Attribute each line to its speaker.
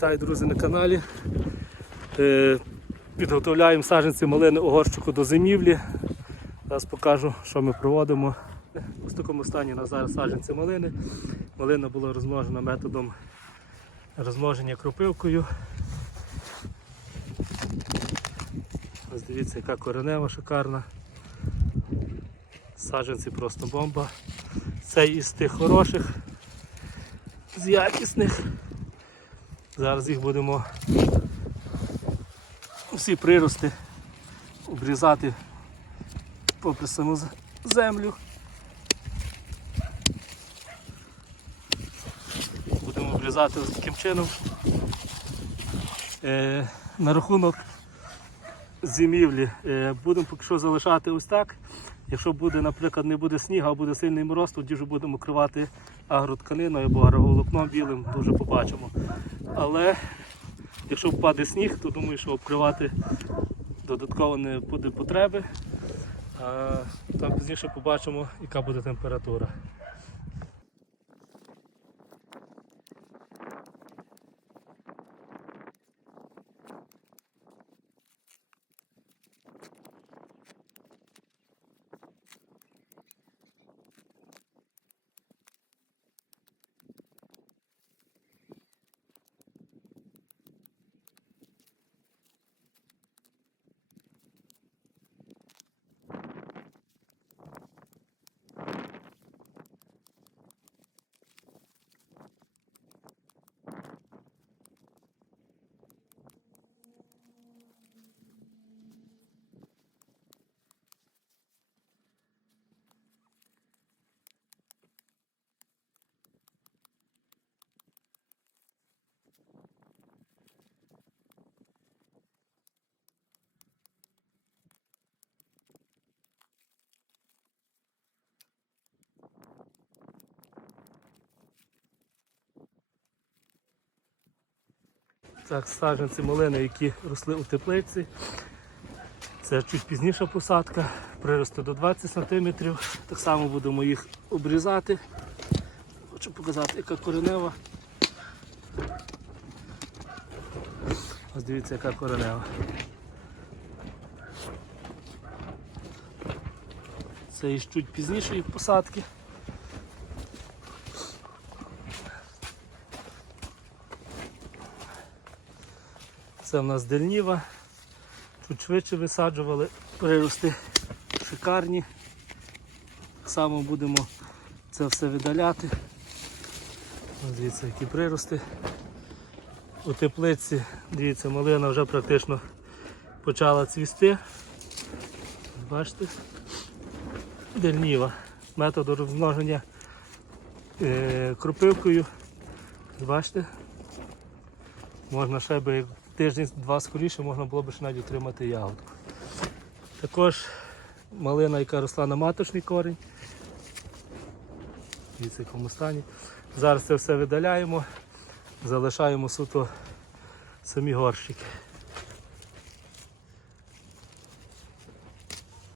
Speaker 1: Вітаю, друзі, на каналі. Е, Підготовляємо саджанці малини у горщику до зимівлі. Зараз покажу, що ми проводимо. У такому стані у нас зараз саджанці малини. Малина була розмножена методом розмноження кропивкою. Ось дивіться, яка коренева шикарна. Саджанці просто бомба. Цей із тих хороших, з якісних. Зараз їх будемо всі прирости обрізати попри саму землю. Будемо обрізати ось таким чином. Е, на рахунок зимівлі е, будемо поки що залишати ось так. Якщо буде, наприклад, не буде снігу, а буде сильний мороз, тоді вже будемо кривати агротканиною або агроволокном білим, дуже побачимо. Але якщо впаде сніг, то думаю, що обкривати додатково не буде потреби. А там пізніше побачимо, яка буде температура. Так, саджанці малини, які росли у теплиці. Це чуть пізніша посадка, приросте до 20 см. Так само будемо їх обрізати. Хочу показати, яка коренева. Ось дивіться, яка коренева. Це із чуть пізнішої посадки. Це в нас дельніва. Чуть швидше висаджували, прирости шикарні. Так само будемо це все видаляти. Ось Дивіться, які прирости. У теплиці, дивіться, малина вже практично почала цвісти. Бачите? Дельніва. Метод розмноження е, кропивкою. Бачите? Можна ще би тиждень-два скоріше, можна було б ще навіть отримати ягодку. Також малина, яка росла на маточний корінь. В якому стані. Зараз це все видаляємо, залишаємо суто самі горщики.